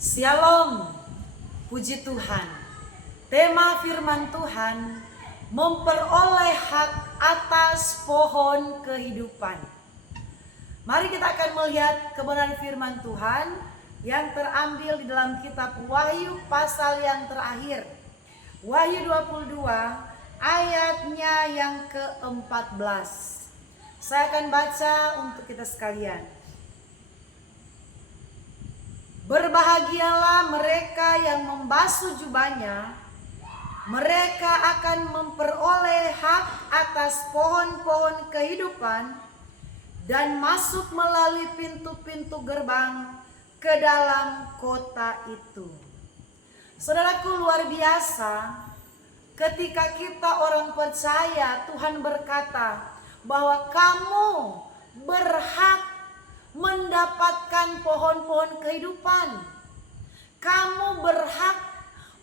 Shalom, puji Tuhan. Tema firman Tuhan, memperoleh hak atas pohon kehidupan. Mari kita akan melihat kebenaran firman Tuhan yang terambil di dalam kitab Wahyu pasal yang terakhir. Wahyu 22 ayatnya yang ke-14. Saya akan baca untuk kita sekalian. Berbahagialah mereka yang membasuh jubahnya, mereka akan memperoleh hak atas pohon-pohon kehidupan dan masuk melalui pintu-pintu gerbang ke dalam kota itu. Saudaraku, luar biasa ketika kita orang percaya, Tuhan berkata bahwa kamu berhak mendapatkan pohon-pohon kehidupan. Kamu berhak,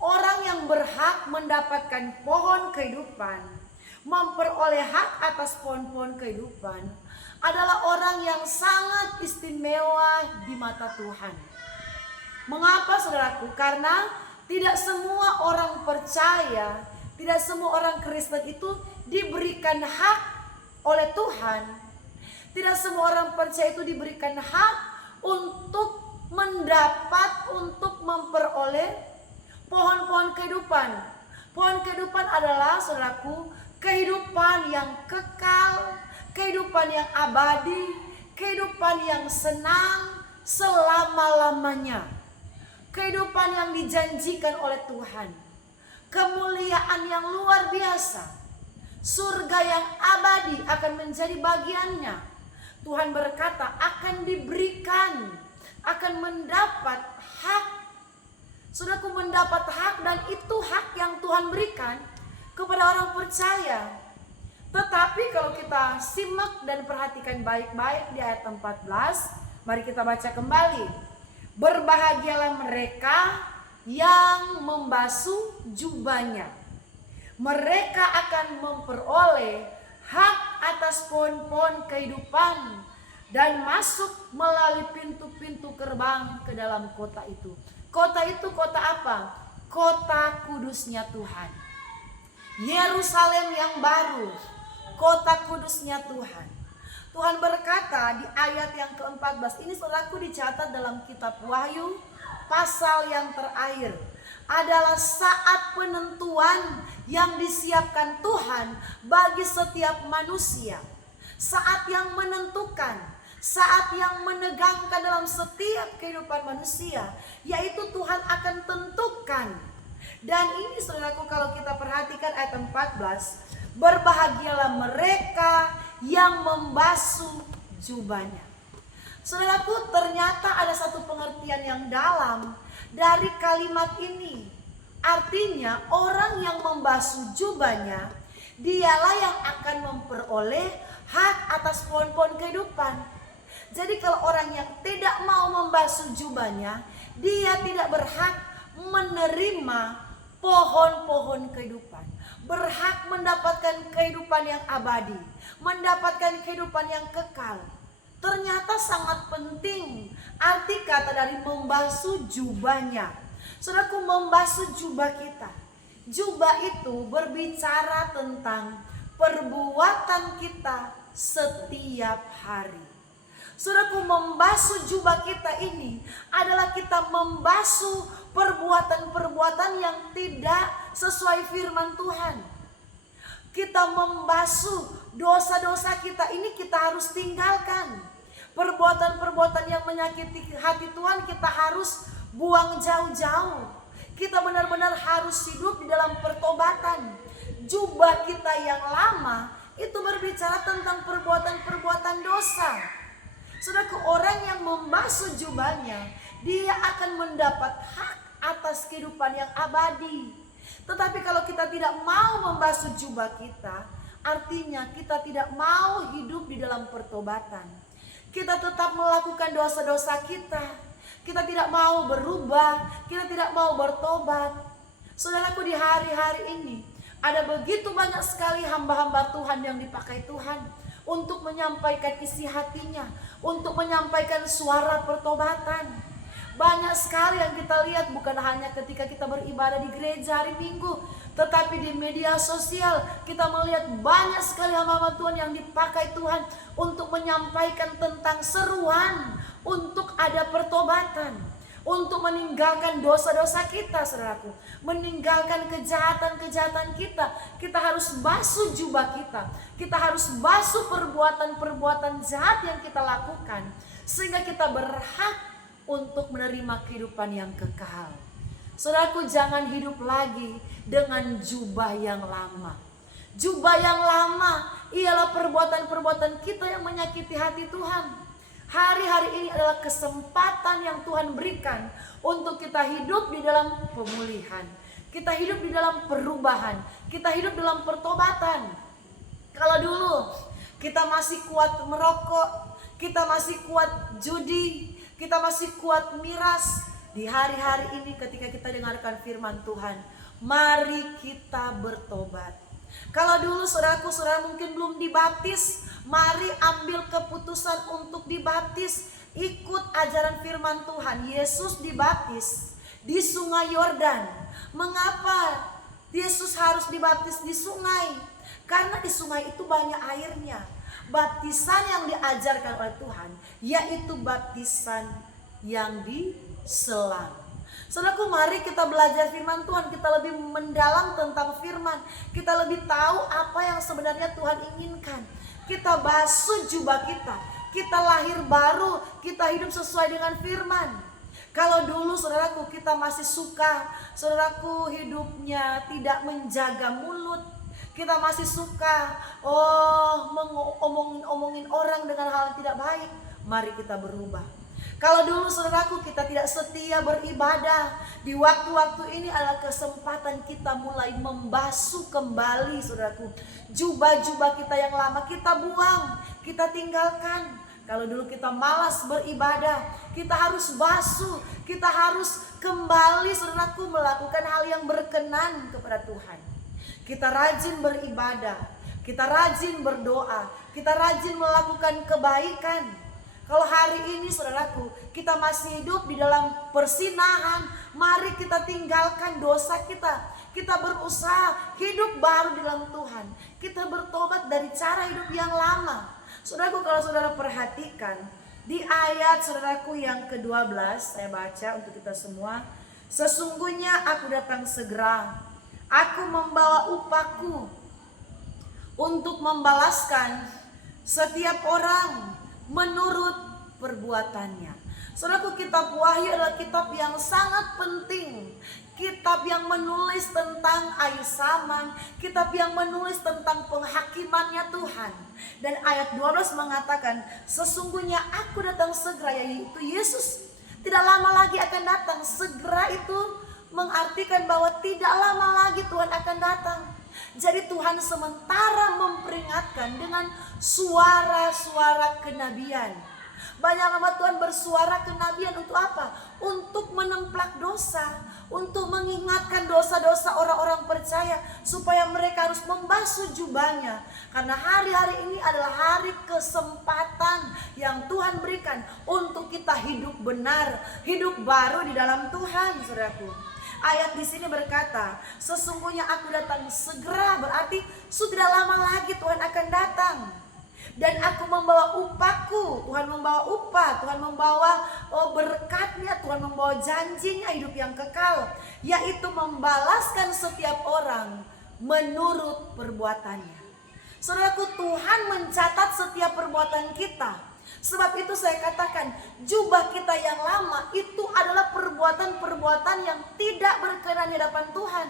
orang yang berhak mendapatkan pohon kehidupan, memperoleh hak atas pohon-pohon kehidupan adalah orang yang sangat istimewa di mata Tuhan. Mengapa, saudaraku? Karena tidak semua orang percaya, tidak semua orang Kristen itu diberikan hak oleh Tuhan. Tidak semua orang percaya itu diberikan hak untuk mendapat, untuk memperoleh pohon-pohon kehidupan. Pohon kehidupan adalah, saudaraku, kehidupan yang kekal, kehidupan yang abadi, kehidupan yang senang selama-lamanya. Kehidupan yang dijanjikan oleh Tuhan. Kemuliaan yang luar biasa. Surga yang abadi akan menjadi bagiannya. Tuhan berkata akan diberikan, akan mendapat hak. Saudaraku, mendapat hak, dan itu hak yang Tuhan berikan kepada orang percaya. Tetapi kalau kita simak dan perhatikan baik-baik di ayat 14, mari kita baca kembali. Berbahagialah mereka yang membasuh jubahnya. Mereka akan memperoleh hak atas pohon-pohon kehidupan dan masuk melalui pintu-pintu gerbang ke dalam kota itu. Kota itu kota apa? Kota kudusnya Tuhan. Yerusalem yang baru, kota kudusnya Tuhan. Tuhan berkata di ayat yang ke-14 ini, saudaraku, dicatat dalam kitab Wahyu pasal yang terakhir. Adalah saat penentuan yang disiapkan Tuhan bagi setiap manusia. Saat yang menentukan, saat yang menegangkan dalam setiap kehidupan manusia, yaitu Tuhan akan tentukan. Dan ini, saudaraku, kalau kita perhatikan ayat 14, berbahagialah mereka yang membasuh jubahnya. Saudaraku, ternyata ada satu pengertian yang dalam dari kalimat ini. Artinya orang yang membasuh jubahnya, dialah yang akan memperoleh hak atas pohon-pohon kehidupan. Jadi kalau orang yang tidak mau membasuh jubahnya, dia tidak berhak menerima pohon-pohon kehidupan. Berhak mendapatkan kehidupan yang abadi, mendapatkan kehidupan yang kekal. Ternyata sangat penting arti kata dari membasuh jubahnya. Saudaraku, membasuh jubah kita. Jubah itu berbicara tentang perbuatan kita setiap hari. Saudaraku, membasuh jubah kita ini adalah kita membasuh perbuatan-perbuatan yang tidak sesuai firman Tuhan. Kita membasuh dosa-dosa kita ini, kita harus tinggalkan. Perbuatan-perbuatan yang menyakiti hati Tuhan kita harus buang jauh-jauh. Kita benar-benar harus hidup di dalam pertobatan. Jubah kita yang lama itu berbicara tentang perbuatan-perbuatan dosa. Saudaraku, orang yang membasuh jubahnya, dia akan mendapat hak atas kehidupan yang abadi. Tetapi kalau kita tidak mau membasuh jubah kita, artinya kita tidak mau hidup di dalam pertobatan. Kita tetap melakukan dosa-dosa kita. Kita tidak mau berubah, kita tidak mau bertobat. Saudaraku, di hari-hari ini ada begitu banyak sekali hamba-hamba Tuhan yang dipakai Tuhan untuk menyampaikan isi hatinya, untuk menyampaikan suara pertobatan. Banyak sekali yang kita lihat, bukan hanya ketika kita beribadah di gereja hari Minggu, tetapi di media sosial kita melihat banyak sekali hamba-hamba Tuhan yang dipakai Tuhan untuk menyampaikan tentang seruan untuk ada pertobatan, untuk meninggalkan dosa-dosa kita, saudaraku, meninggalkan kejahatan-kejahatan kita. Kita harus basuh jubah kita harus basuh perbuatan-perbuatan jahat yang kita lakukan, sehingga kita berhak untuk menerima kehidupan yang kekal. Saudaraku, jangan hidup lagi dengan jubah yang lama. Jubah yang lama ialah perbuatan-perbuatan kita yang menyakiti hati Tuhan. Hari-hari ini adalah kesempatan yang Tuhan berikan untuk kita hidup di dalam pemulihan, kita hidup di dalam perubahan, kita hidup dalam pertobatan. Kalau dulu kita masih kuat merokok, kita masih kuat judi, kita masih kuat miras, di hari-hari ini ketika kita dengarkan firman Tuhan, mari kita bertobat. Kalau dulu saudara mungkin belum dibaptis, mari ambil keputusan untuk dibaptis. Ikut ajaran firman Tuhan. Yesus dibaptis di sungai Yordan. Mengapa Yesus harus dibaptis di sungai? Karena di sungai itu banyak airnya. Baptisan yang diajarkan oleh Tuhan yaitu baptisan yang diselam. Saudaraku, mari kita belajar firman Tuhan, kita lebih mendalam tentang firman, kita lebih tahu apa yang sebenarnya Tuhan inginkan. Kita basuh jubah kita lahir baru, kita hidup sesuai dengan firman. Kalau dulu saudaraku kita masih suka, saudaraku, hidupnya tidak menjaga mulut, kita masih suka omongin orang dengan hal yang tidak baik. Mari kita berubah. Kalau dulu saudaraku kita tidak setia beribadah, di waktu-waktu ini adalah kesempatan kita mulai membasuh kembali, saudaraku. Jubah-jubah kita yang lama kita buang, kita tinggalkan. Kalau dulu kita malas beribadah, kita harus basuh, kita harus kembali, saudaraku, melakukan hal yang berkenan kepada Tuhan. Kita rajin beribadah, kita rajin berdoa, kita rajin melakukan kebaikan. Kalau hari ini saudaraku kita masih hidup di dalam persinahan, mari kita tinggalkan dosa kita. Kita berusaha hidup baru di dalam Tuhan. Kita bertobat dari cara hidup yang lama. Saudaraku, kalau saudara perhatikan di ayat saudaraku yang ke-12, saya baca untuk kita semua. Sesungguhnya aku datang segera, aku membawa upahku untuk membalaskan setiap orang menurut perbuatannya. Saudaraku, kitab Wahyu adalah kitab yang sangat penting. Kitab yang menulis tentang air saman, kitab yang menulis tentang penghakimannya Tuhan. Dan ayat 12 mengatakan, sesungguhnya aku datang segera, yaitu Yesus tidak lama lagi akan datang. Segera itu mengartikan bahwa tidak lama lagi Tuhan akan datang. Jadi Tuhan sementara memperingatkan dengan suara-suara kenabian. Banyak hamba Tuhan bersuara kenabian untuk apa? Untuk menemplak dosa, untuk mengingatkan dosa-dosa orang-orang percaya, supaya mereka harus membasuh jubahnya. Karena hari-hari ini adalah hari kesempatan yang Tuhan berikan untuk kita hidup benar, hidup baru di dalam Tuhan, saudaraku. Ayat di sini berkata, sesungguhnya aku datang segera, berarti sudah lama lagi Tuhan akan datang. Dan aku membawa upahku, Tuhan membawa upah, Tuhan membawa berkatnya, Tuhan membawa janjinya hidup yang kekal, yaitu membalaskan setiap orang menurut perbuatannya. Saudaraku, Tuhan mencatat setiap perbuatan kita. Sebab itu saya katakan, jubah kita yang lama itu adalah perbuatan-perbuatan yang tidak berkenan di hadapan Tuhan.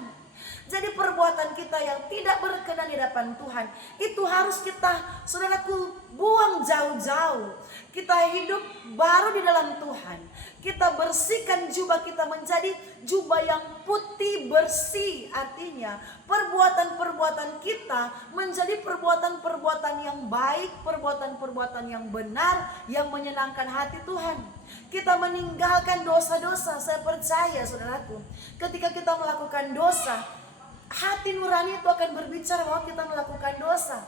Jadi perbuatan kita yang tidak berkenan di hadapan Tuhan itu harus kita, saudaraku, buang jauh-jauh. Kita hidup baru di dalam Tuhan. Kita bersihkan jubah kita menjadi jubah yang putih bersih. Artinya perbuatan-perbuatan kita menjadi perbuatan-perbuatan yang baik, perbuatan-perbuatan yang benar, yang menyenangkan hati Tuhan. Kita meninggalkan dosa-dosa. Saya percaya, saudaraku, ketika kita melakukan dosa, hati nurani itu akan berbicara bahwa kita melakukan dosa.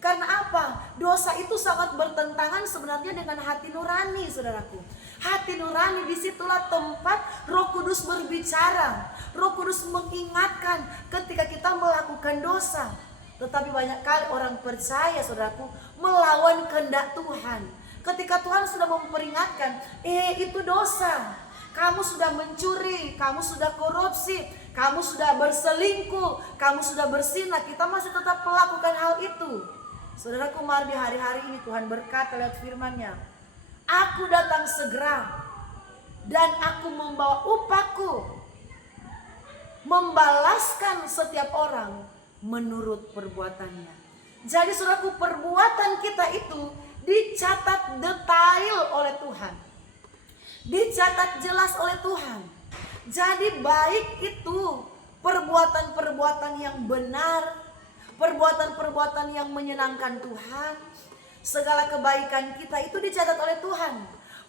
Karena apa? Dosa itu sangat bertentangan sebenarnya dengan hati nurani, saudaraku. Hati nurani, disitulah tempat Roh Kudus berbicara. Roh Kudus mengingatkan ketika kita melakukan dosa. Tetapi banyak kali orang percaya, saudaraku, melawan kehendak Tuhan. Ketika Tuhan sudah memperingatkan, itu dosa. Kamu sudah mencuri, kamu sudah korupsi, kamu sudah berselingkuh, kamu sudah berzina, kita masih tetap melakukan hal itu. Saudaraku, mari di hari-hari ini Tuhan berkata lewat firman-Nya, Aku datang segera dan aku membawa upahku, membalaskan setiap orang menurut perbuatannya. Jadi saudaraku, perbuatan kita itu dicatat detail oleh Tuhan, dicatat jelas oleh Tuhan. Jadi baik itu perbuatan-perbuatan yang benar, perbuatan-perbuatan yang menyenangkan Tuhan, segala kebaikan kita itu dicatat oleh Tuhan.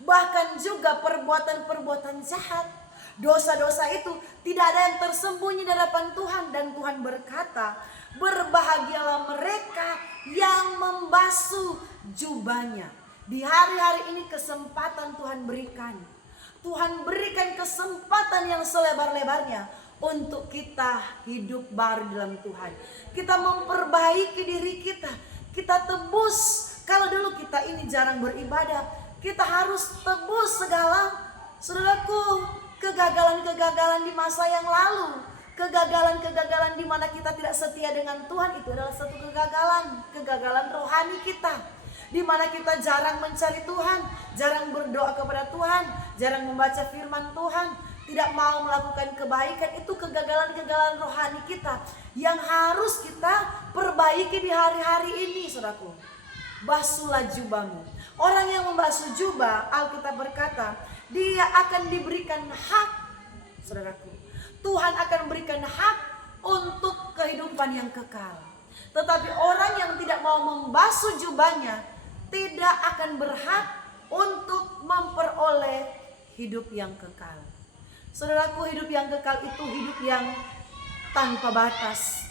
Bahkan juga perbuatan-perbuatan jahat, dosa-dosa itu tidak ada yang tersembunyi di hadapan Tuhan. Dan Tuhan berkata, berbahagialah mereka yang membasuh jubahnya. Di hari-hari ini kesempatan Tuhan berikan. Tuhan berikan kesempatan yang selebar-lebarnya untuk kita hidup baru dalam Tuhan. Kita memperbaiki diri kita. Kita tebus. Kalau dulu kita ini jarang beribadah, kita harus tebus segala, saudaraku, kegagalan-kegagalan di masa yang lalu. Kegagalan-kegagalan di mana kita tidak setia dengan Tuhan, itu adalah satu kegagalan rohani kita. Di mana kita jarang mencari Tuhan, jarang berdoa kepada Tuhan, jarang membaca firman Tuhan, tidak mau melakukan kebaikan. Itu kegagalan-kegagalan rohani kita yang harus kita perbaiki di hari-hari ini, saudaraku. Basuhlah jubahmu. Orang yang membasuh jubah, Alkitab berkata, dia akan diberikan hak, saudaraku. Tuhan akan berikan hak untuk kehidupan yang kekal. Tetapi orang yang tidak mau membasuh jubahnya tidak akan berhak untuk memperoleh hidup yang kekal. Saudaraku, hidup yang kekal itu hidup yang tanpa batas,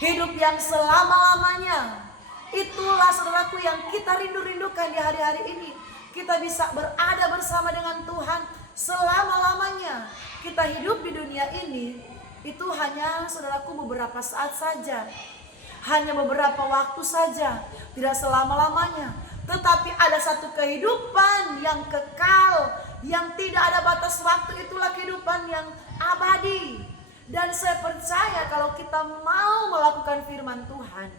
hidup yang selama-lamanya. Itulah saudaraku yang kita rindu-rindukan di hari-hari ini. Kita bisa berada bersama dengan Tuhan selama-lamanya. Kita hidup di dunia ini itu hanya, saudaraku, beberapa saat saja, hanya beberapa waktu saja, tidak selama-lamanya. Tetapi ada satu kehidupan yang kekal, yang tidak ada batas waktu. Itulah kehidupan yang abadi. Dan saya percaya kalau kita mau melakukan firman Tuhan,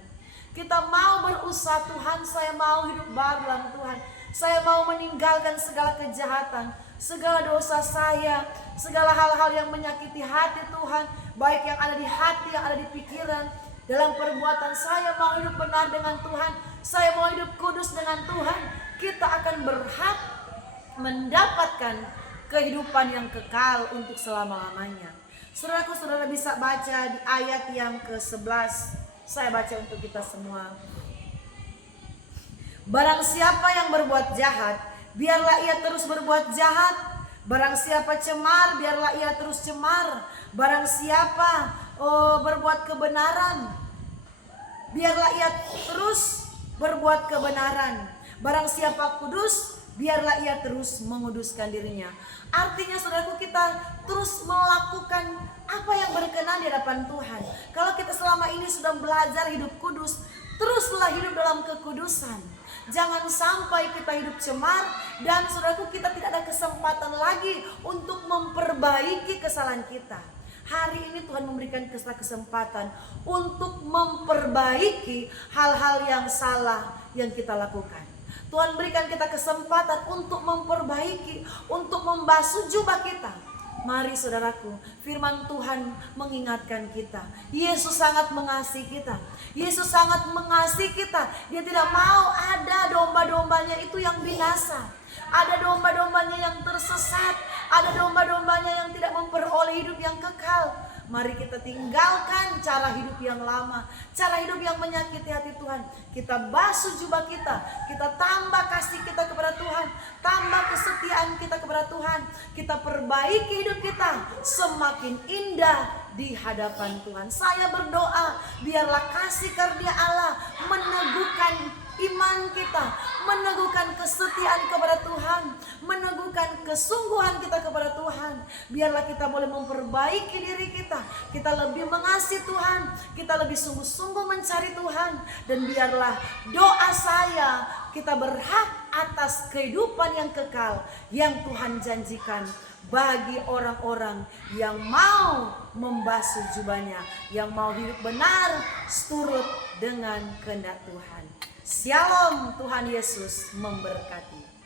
kita mau berusaha, Tuhan, saya mau hidup baru dalam Tuhan, saya mau meninggalkan segala kejahatan, segala dosa saya, segala hal-hal yang menyakiti hati Tuhan, baik yang ada di hati, yang ada di pikiran, dalam perbuatan. Saya mau hidup benar dengan Tuhan, saya mau hidup kudus dengan Tuhan. Kita akan berhak mendapatkan kehidupan yang kekal untuk selama-lamanya. Saudaraku, saudara bisa baca di ayat yang ke-11. Saya baca untuk kita semua. Barang siapa yang berbuat jahat, biarlah ia terus berbuat jahat. Barang siapa cemar, biarlah ia terus cemar. Barang siapa berbuat kebenaran, biarlah ia terus berbuat kebenaran. Barang siapa kudus, biarlah ia terus menguduskan dirinya. Artinya, saudaraku, kita terus melakukan apa yang berkenan di hadapan Tuhan. Kalau kita selama ini sudah belajar hidup kudus, teruslah hidup dalam kekudusan. Jangan sampai kita hidup cemar dan, saudaraku, kita tidak ada kesempatan lagi untuk memperbaiki kesalahan kita. Hari ini Tuhan memberikan kita kesempatan untuk memperbaiki hal-hal yang salah yang kita lakukan. Tuhan berikan kita kesempatan untuk memperbaiki, untuk membasuh jubah kita. Mari, saudaraku, firman Tuhan mengingatkan kita. Yesus sangat mengasihi kita. Yesus sangat mengasihi kita. Dia tidak mau ada domba-dombanya itu yang binasa. Ada domba-dombanya yang tersesat. Ada domba-dombanya yang tidak memperoleh hidup yang kekal. Mari kita tinggalkan cara hidup yang lama, cara hidup yang menyakiti hati Tuhan. Kita basuh jubah kita, kita tambah kasih kita kepada Tuhan, tambah kesetiaan kita kepada Tuhan. Kita perbaiki hidup kita semakin indah di hadapan Tuhan. Saya berdoa, biarlah kasih karunia Allah meneguhkan iman kita, meneguhkan kesetiaan kepada Tuhan, meneguhkan kesungguhan kita kepada Tuhan. Biarlah kita boleh memperbaiki diri kita, kita lebih mengasihi Tuhan, kita lebih sungguh-sungguh mencari Tuhan. Dan biarlah doa saya, kita berhak atas kehidupan yang kekal yang Tuhan janjikan bagi orang-orang yang mau membasuh jubahnya, yang mau hidup benar seturut dengan kehendak Tuhan. Shalom, Tuhan Yesus memberkati.